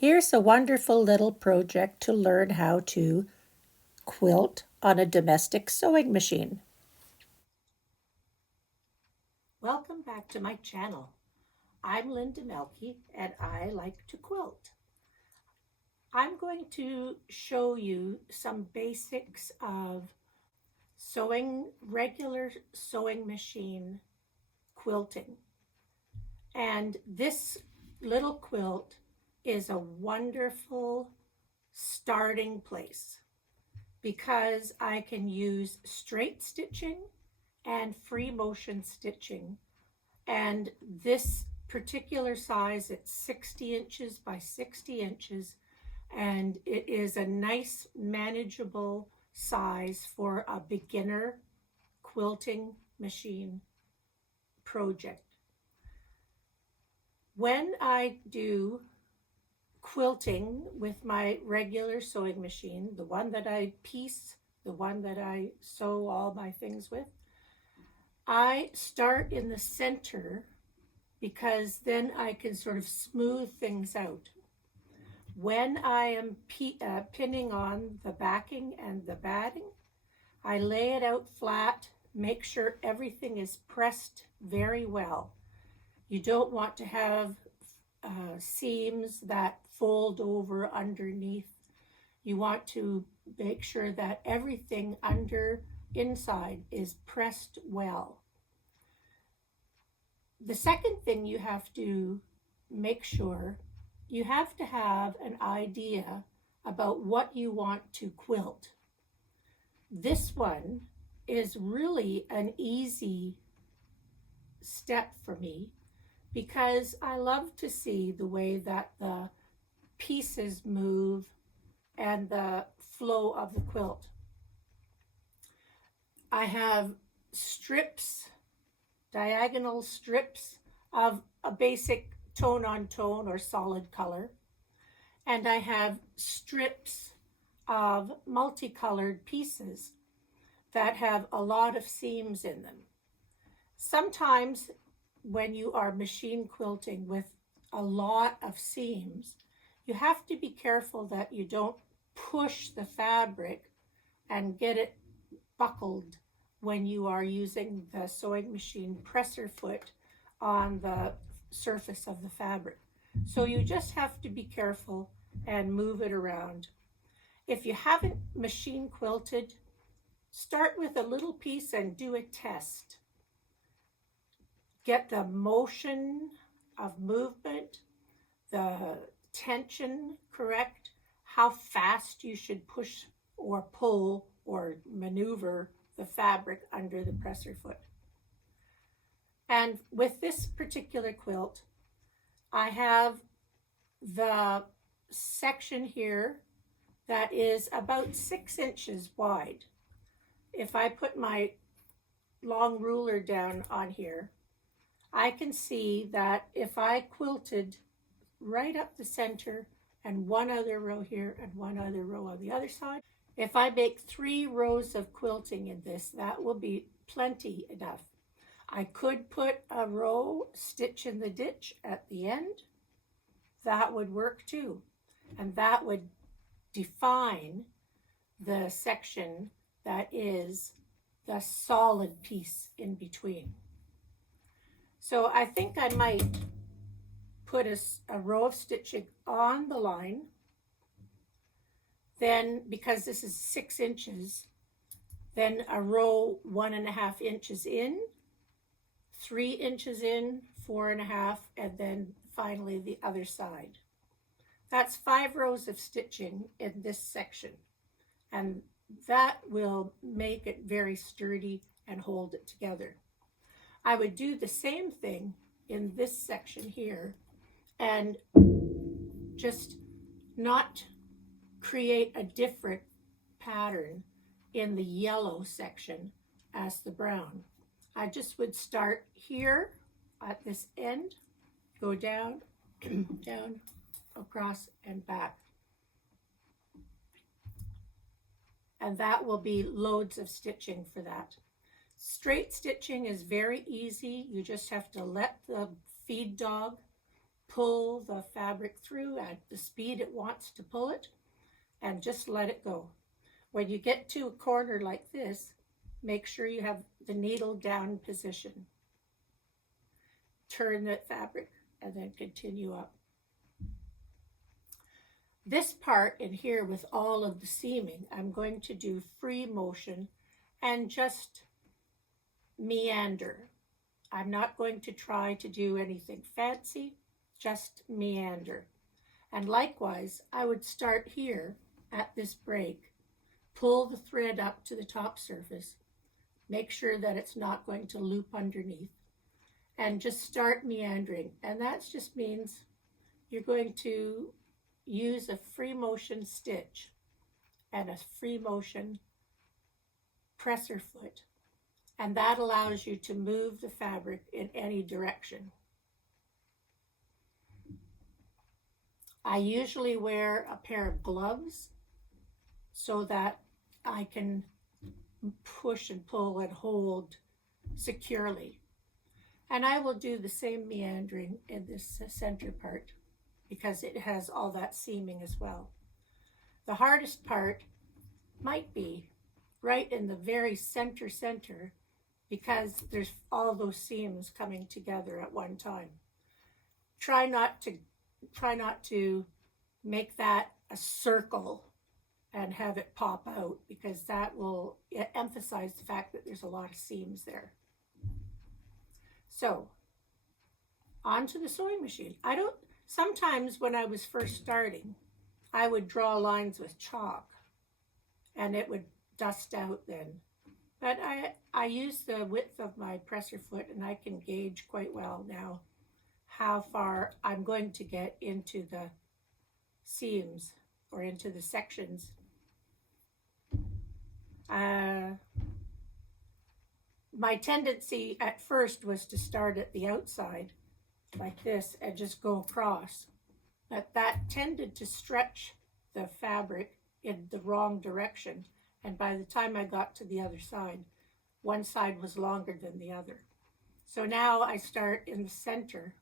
Here's a wonderful little project to learn how to quilt on a domestic sewing machine. Welcome back to my channel. I'm Linda Melke and I like to quilt. I'm going to show you some basics of regular sewing machine quilting. And this little quilt is a wonderful starting place because I can use straight stitching and free motion stitching. And this particular size, it's 60 inches by 60 inches, and it is a nice manageable size for a beginner quilting machine project. When I do quilting with my regular sewing machine, the one that I piece, the one that I sew all my things with, I start in the center because then I can sort of smooth things out. When I am pinning on the backing and the batting, I lay it out flat, make sure everything is pressed very well. You don't want to have seams that fold over underneath. You want to make sure that everything inside is pressed well. The second thing you have to make sure, you have to have an idea about what you want to quilt. This one is really an easy step for me because I love to see the way that the pieces move and the flow of the quilt. I have strips, diagonal strips of a basic tone on tone or solid color, and I have strips of multicolored pieces that have a lot of seams in them. Sometimes when you are machine quilting with a lot of seams, you have to be careful that you don't push the fabric and get it buckled when you are using the sewing machine presser foot on the surface of the fabric. So you just have to be careful and move it around. If you haven't machine quilted, start with a little piece and do a test. Get the motion of movement, the tension correct, how fast you should push or pull or maneuver the fabric under the presser foot. And with this particular quilt, I have the section here that is about 6 inches wide. If I put my long ruler down on here, I can see that if I quilted right up the center and one other row here and one other row on the other side, if I make 3 rows of quilting in this, that will be plenty enough. I could put a row stitch in the ditch at the end. That would work too. And that would define the section that is the solid piece in between. So I think I might put a row of stitching on the line. Then, because this is 6 inches, then a row 1.5 inches in, 3 inches in, 4.5, and then finally the other side. That's 5 rows of stitching in this section, and that will make it very sturdy and hold it together. I would do the same thing in this section here and just not create a different pattern in the yellow section as the brown. I just would start here at this end, go down, down, across, and back. And that will be loads of stitching for that. Straight stitching is very easy. You just have to let the feed dog pull the fabric through at the speed it wants to pull it, and just let it go. When you get to a corner like this, make sure you have the needle down position. Turn the fabric and then continue up. This part in here with all of the seaming, I'm going to do free motion and just meander. I'm not going to try to do anything fancy, just meander. And likewise, I would start here at this break, pull the thread up to the top surface, make sure that it's not going to loop underneath, and just start meandering. And that just means you're going to use a free motion stitch and a free motion presser foot, and that allows you to move the fabric in any direction. I usually wear a pair of gloves so that I can push and pull and hold securely. And I will do the same meandering in this center part because it has all that seaming as well. The hardest part might be right in the very center because there's all those seams coming together at one time. Try not to make that a circle and have it pop out, because that will emphasize the fact that there's a lot of seams there. So, onto the sewing machine. Sometimes when I was first starting, I would draw lines with chalk and it would dust out then. But I use the width of my presser foot, and I can gauge quite well now how far I'm going to get into the seams or into the sections. My tendency at first was to start at the outside like this and just go across, but that tended to stretch the fabric in the wrong direction, and by the time I got to the other side, one side was longer than the other. So now I start in the center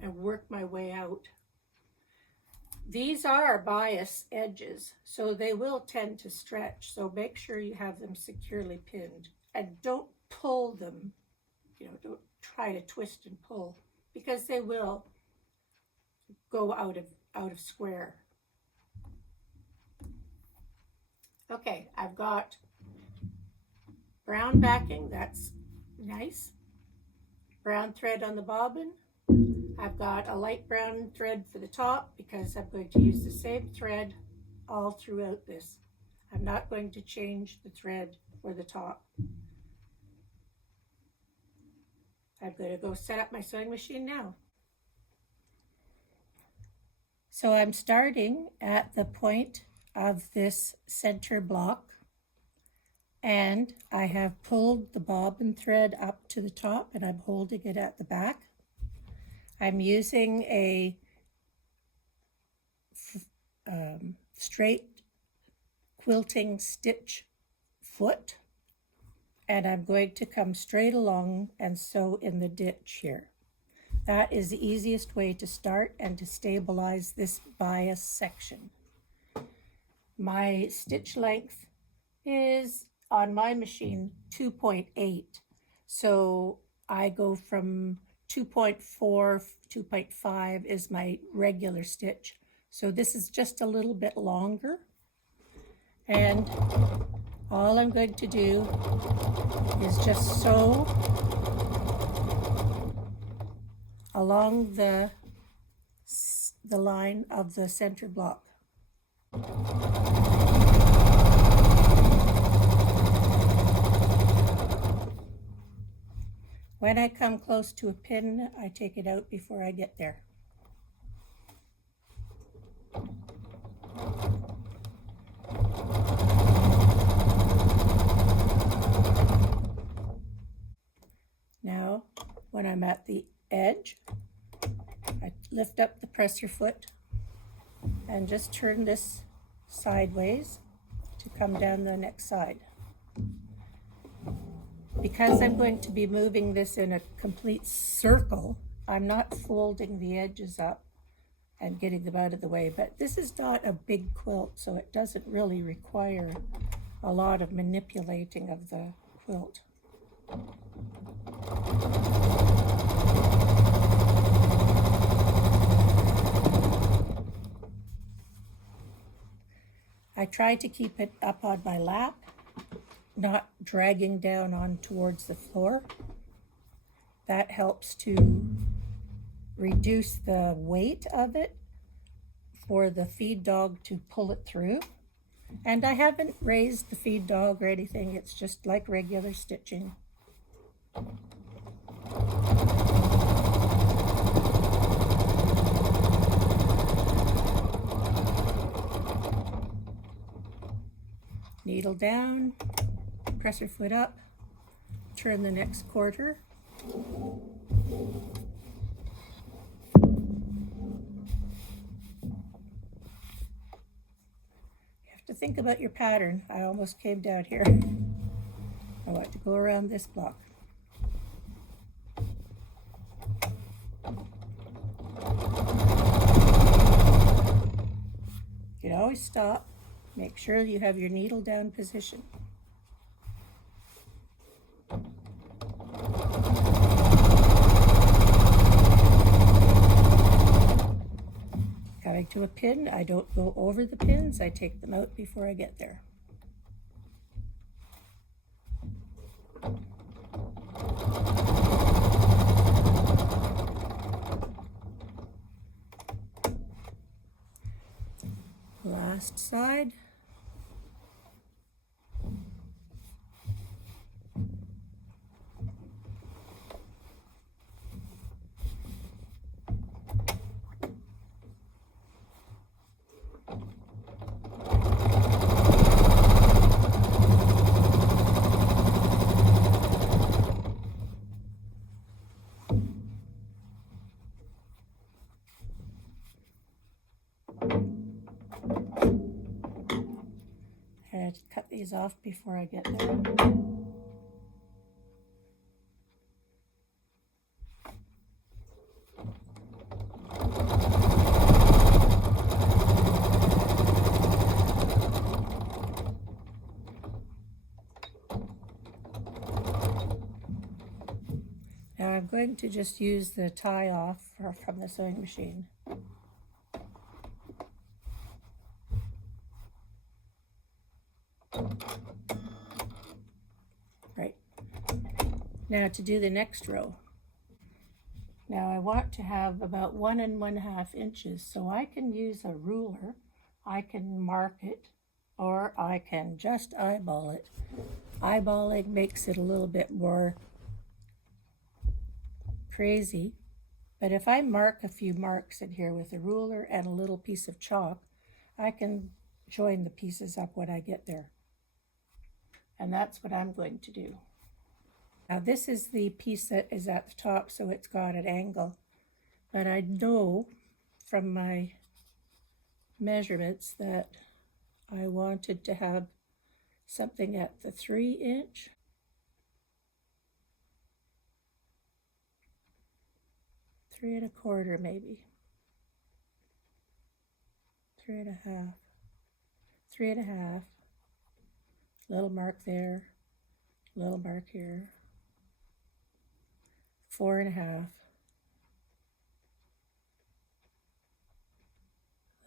and work my way out. These are bias edges, so they will tend to stretch, so make sure you have them securely pinned, and don't pull them, don't try to twist and pull, because they will go out of square. Okay, I've got brown backing, that's nice. Brown thread on the bobbin. I've got a light brown thread for the top because I'm going to use the same thread all throughout this. I'm not going to change the thread for the top. I'm going to go set up my sewing machine now. So I'm starting at the point of this center block, and I have pulled the bobbin thread up to the top and I'm holding it at the back. I'm using a straight quilting stitch foot, and I'm going to come straight along and sew in the ditch here. That is the easiest way to start and to stabilize this bias section. My stitch length is, on my machine, 2.8. So I go from 2.4, 2.5 is my regular stitch. So this is just a little bit longer. And all I'm going to do is just sew along the line of the center block. When I come close to a pin, I take it out before I get there. Now, when I'm at the edge, I lift up the presser foot and just turn this sideways to come down the next side. Because I'm going to be moving this in a complete circle, I'm not folding the edges up and getting them out of the way, but this is not a big quilt, so it doesn't really require a lot of manipulating of the quilt. I try to keep it up on my lap, not dragging down on towards the floor. That helps to reduce the weight of it for the feed dog to pull it through. And I haven't raised the feed dog or anything, it's just like regular stitching. Needle down, press her foot up, turn the next quarter. You have to think about your pattern. I almost came down here. I want to go around this block. You can always stop. Make sure you have your needle down position. Coming to a pin, I don't go over the pins, I take them out before I get there. Last side. I had to cut these off before I get there. Now I'm going to just use the tie off from the sewing machine. Right. Now to do the next row. Now I want to have about 1 1/2 inches, so I can use a ruler, I can mark it, or I can just eyeball it. Eyeballing makes it a little bit more crazy, but if I mark a few marks in here with a ruler and a little piece of chalk, I can join the pieces up when I get there. And that's what I'm going to do. Now this is the piece that is at the top, so it's got an angle. But I know from my measurements that I wanted to have something at the 3-inch. Three and a quarter maybe. 3 1/2. 3 1/2. Little mark there. Little mark here. 4 1/2.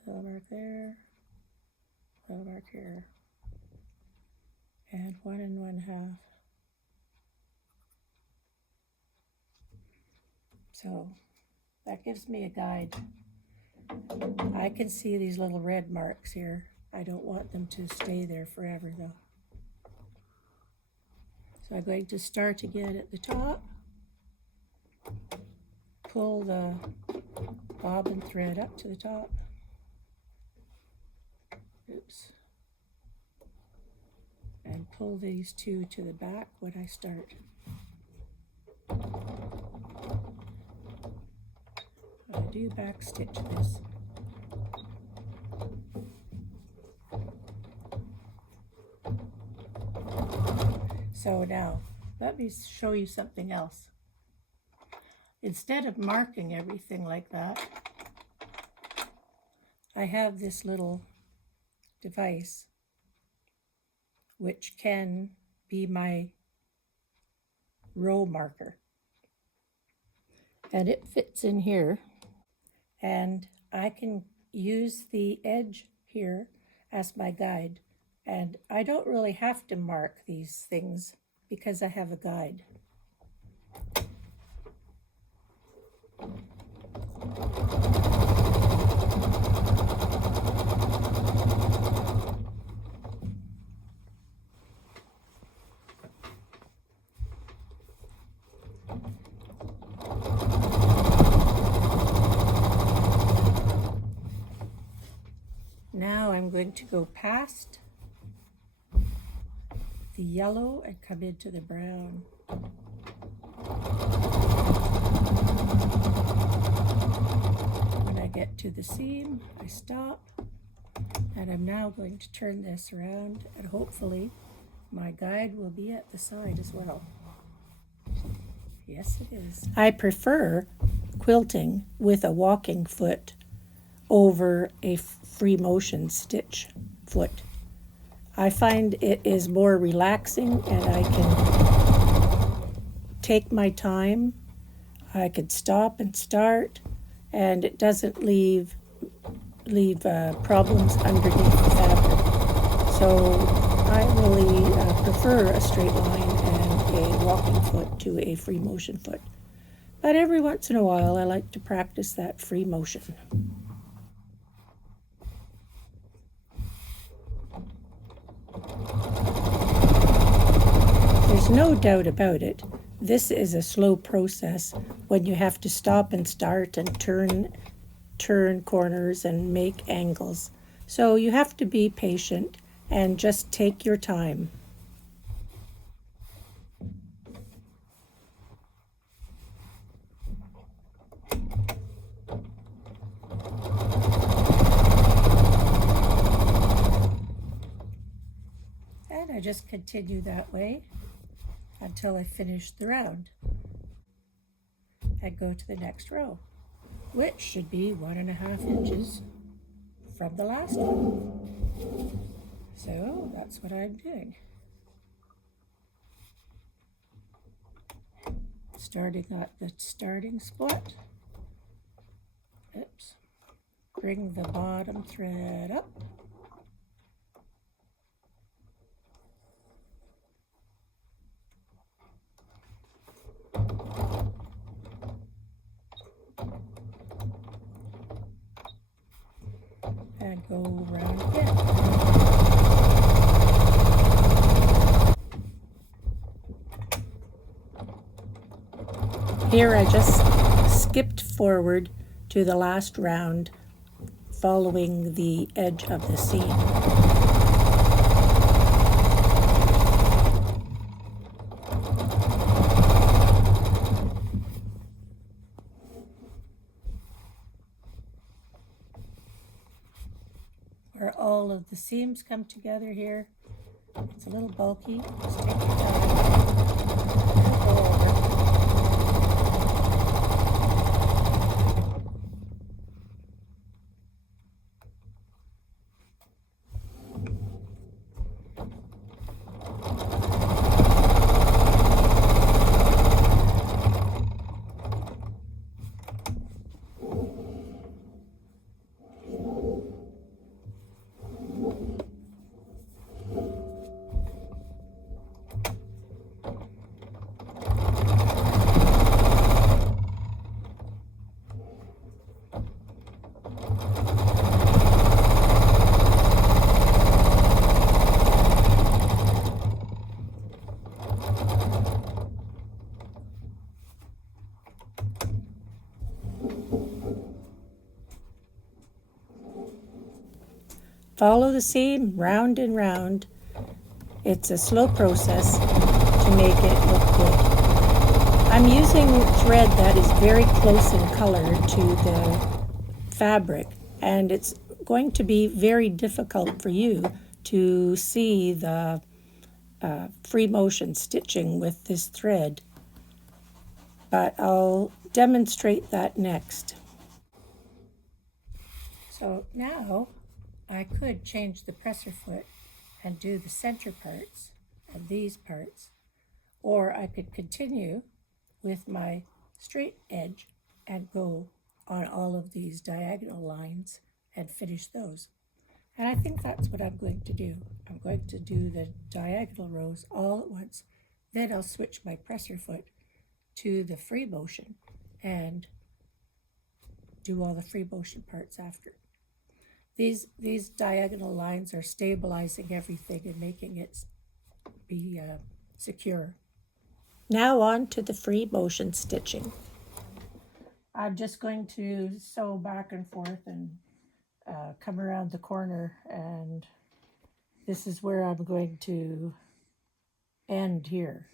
Little mark there. Little mark here. And 1 1/2. So that gives me a guide. I can see these little red marks here. I don't want them to stay there forever though. So I'm going to start again at the top. Pull the bobbin thread up to the top. Oops. And pull these two to the back when I start. I do back stitch this. So now, let me show you something else. instead of marking everything like that, I have this little device which can be my row marker. And it fits in here, and I can use the edge here as my guide. And I don't really have to mark these things because I have a guide. Now I'm going to go past the yellow and come into the brown. When I get to the seam, I stop, and I'm now going to turn this around, and hopefully my guide will be at the side as well. Yes, it is. I prefer quilting with a walking foot over a free motion stitch foot. I find it is more relaxing, and I can take my time. I could stop and start, and it doesn't leave problems underneath the fabric. So I really prefer a straight line and a walking foot to a free motion foot. But every once in a while I like to practice that free motion. There's no doubt about it. This is a slow process when you have to stop and start and turn corners and make angles. So you have to be patient and just take your time. And I just continue that way until I finish the round and go to the next row, which should be 1.5 inches from the last one. So that's what I'm doing. Starting at the starting spot. Oops. Bring the bottom thread up. And go around again. Here I just skipped forward to the last round, following the edge of the seam. Where all of the seams come together here. It's a little bulky. Just take your time. Go over. Follow the seam round and round. It's a slow process to make it look good. I'm using thread that is very close in color to the fabric, and it's going to be very difficult for you to see the free motion stitching with this thread. But I'll demonstrate that next. So now I could change the presser foot and do the center parts and these parts, or I could continue with my straight edge and go on all of these diagonal lines and finish those. And I think that's what I'm going to do. I'm going to do the diagonal rows all at once. Then I'll switch my presser foot to the free motion and do all the free motion parts after. These diagonal lines are stabilizing everything and making it be secure. Now on to the free motion stitching. I'm just going to sew back and forth and come around the corner, and this is where I'm going to end here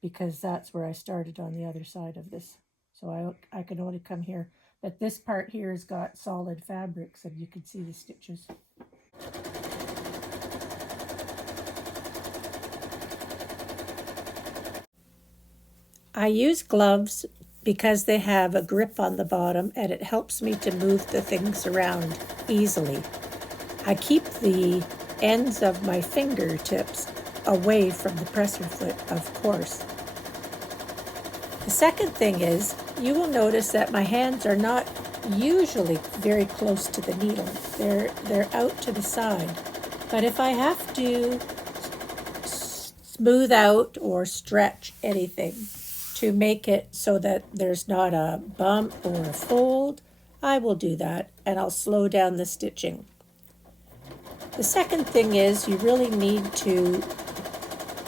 because that's where I started on the other side of this. So I can only come here. But this part here has got solid fabrics and you can see the stitches. I use gloves because they have a grip on the bottom and it helps me to move the things around easily. I keep the ends of my fingertips away from the presser foot, of course. The second thing is, you will notice that my hands are not usually very close to the needle. They're out to the side. But if I have to smooth out or stretch anything to make it so that there's not a bump or a fold, I will do that and I'll slow down the stitching. The second thing is you really need to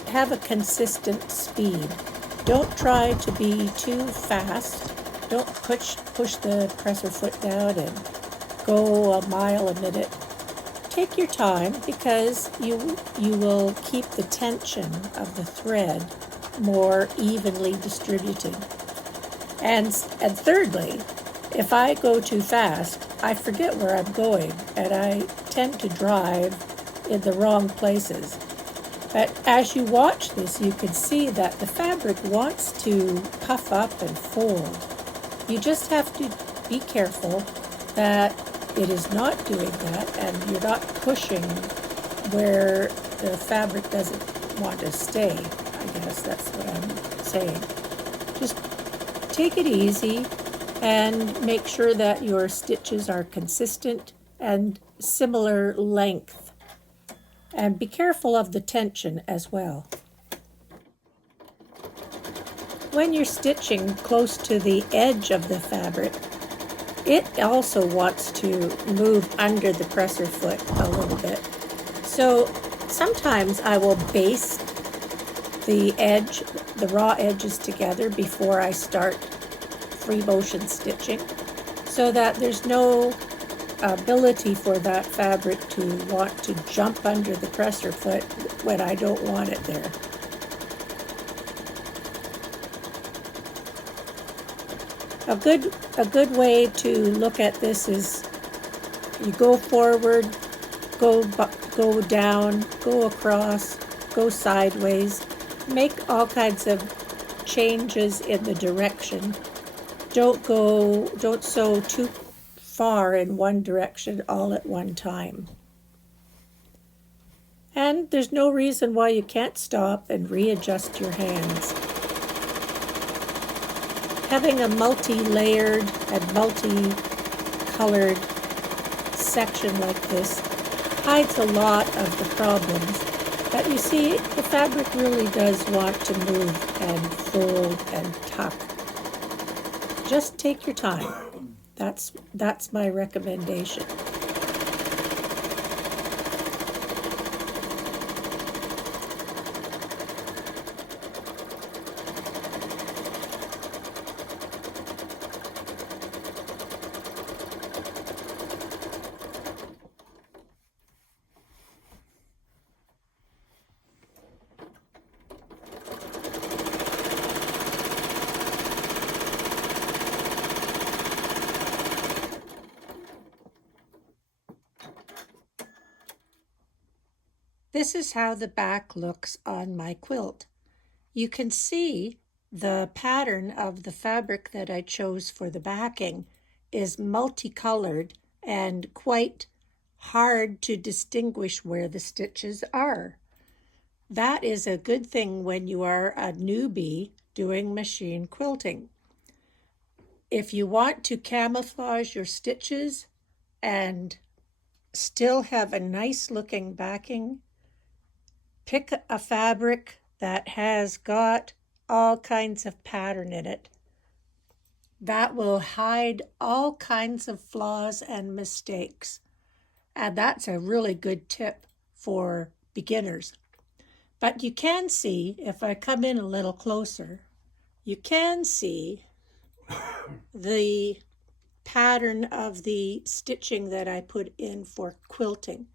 have a consistent speed. Don't try to be too fast. Don't push the presser foot down and go a mile a minute. Take your time because you will keep the tension of the thread more evenly distributed. And thirdly, if I go too fast, I forget where I'm going and I tend to drive in the wrong places. But as you watch this, you can see that the fabric wants to puff up and fold. You just have to be careful that it is not doing that and you're not pushing where the fabric doesn't want to stay. I guess that's what I'm saying. Just take it easy and make sure that your stitches are consistent and similar length. And be careful of the tension as well. When you're stitching close to the edge of the fabric, it also wants to move under the presser foot a little bit. So sometimes I will baste the edge, the raw edges together before I start free motion stitching so that there's no ability for that fabric to want to jump under the presser foot when I don't want it there. A good way to look at this is you go forward, go down, go across, go sideways, make all kinds of changes in the direction. Don't sew too far in one direction all at one time. And there's no reason why you can't stop and readjust your hands. Having a multi-layered and multi-colored section like this hides a lot of the problems. But you see, the fabric really does want to move and fold and tuck. Just take your time. That's my recommendation. This is how the back looks on my quilt. You can see The pattern of the fabric that I chose for the backing is multicolored and quite hard to distinguish where the stitches are. That is a good thing when you are a newbie doing machine quilting. If you want to camouflage your stitches and still have a nice looking backing, pick a fabric that has got all kinds of pattern in it. That will hide all kinds of flaws and mistakes. And that's a really good tip for beginners. But you can see, if I come in a little closer, you can see the pattern of the stitching that I put in for quilting.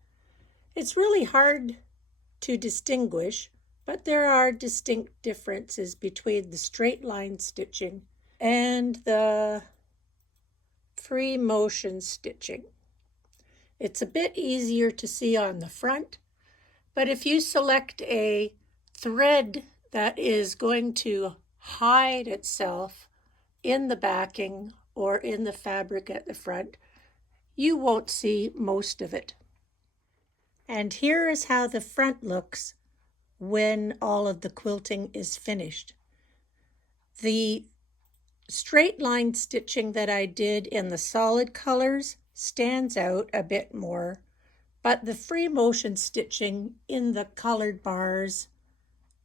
It's really hard to distinguish, but there are distinct differences between the straight line stitching and the free motion stitching. It's a bit easier to see on the front, but if you select a thread that is going to hide itself in the backing or in the fabric at the front, you won't see most of it. And here is how the front looks when all of the quilting is finished. The straight line stitching that I did in the solid colors stands out a bit more, but the free motion stitching in the colored bars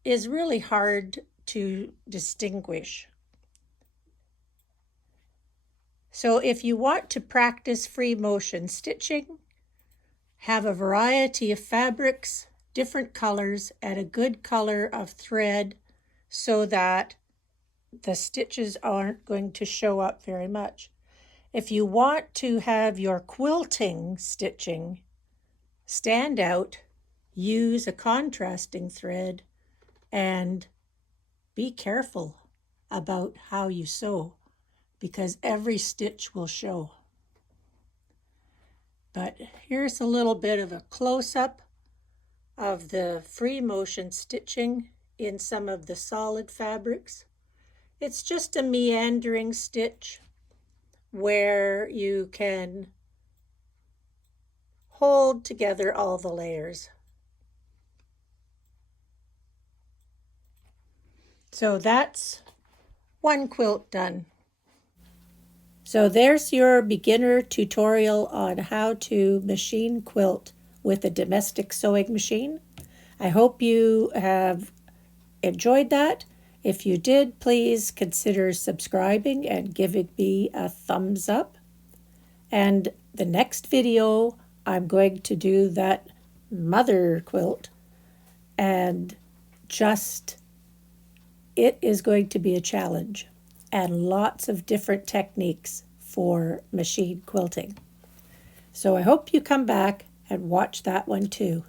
is really hard to distinguish. So if you want to practice free motion stitching, have a variety of fabrics, different colors, and a good color of thread so that the stitches aren't going to show up very much. If you want to have your quilting stitching stand out, use a contrasting thread and be careful about how you sew because every stitch will show. But here's a little bit of a close-up of the free motion stitching in some of the solid fabrics. It's just a meandering stitch where you can hold together all the layers. So that's one quilt done. So there's your beginner tutorial on how to machine quilt with a domestic sewing machine. I hope you have enjoyed that. If you did, please consider subscribing and giving me a thumbs up. And the next video, I'm going to do that mother quilt, and it is going to be a challenge and lots of different techniques for machine quilting. So I hope you come back and watch that one too.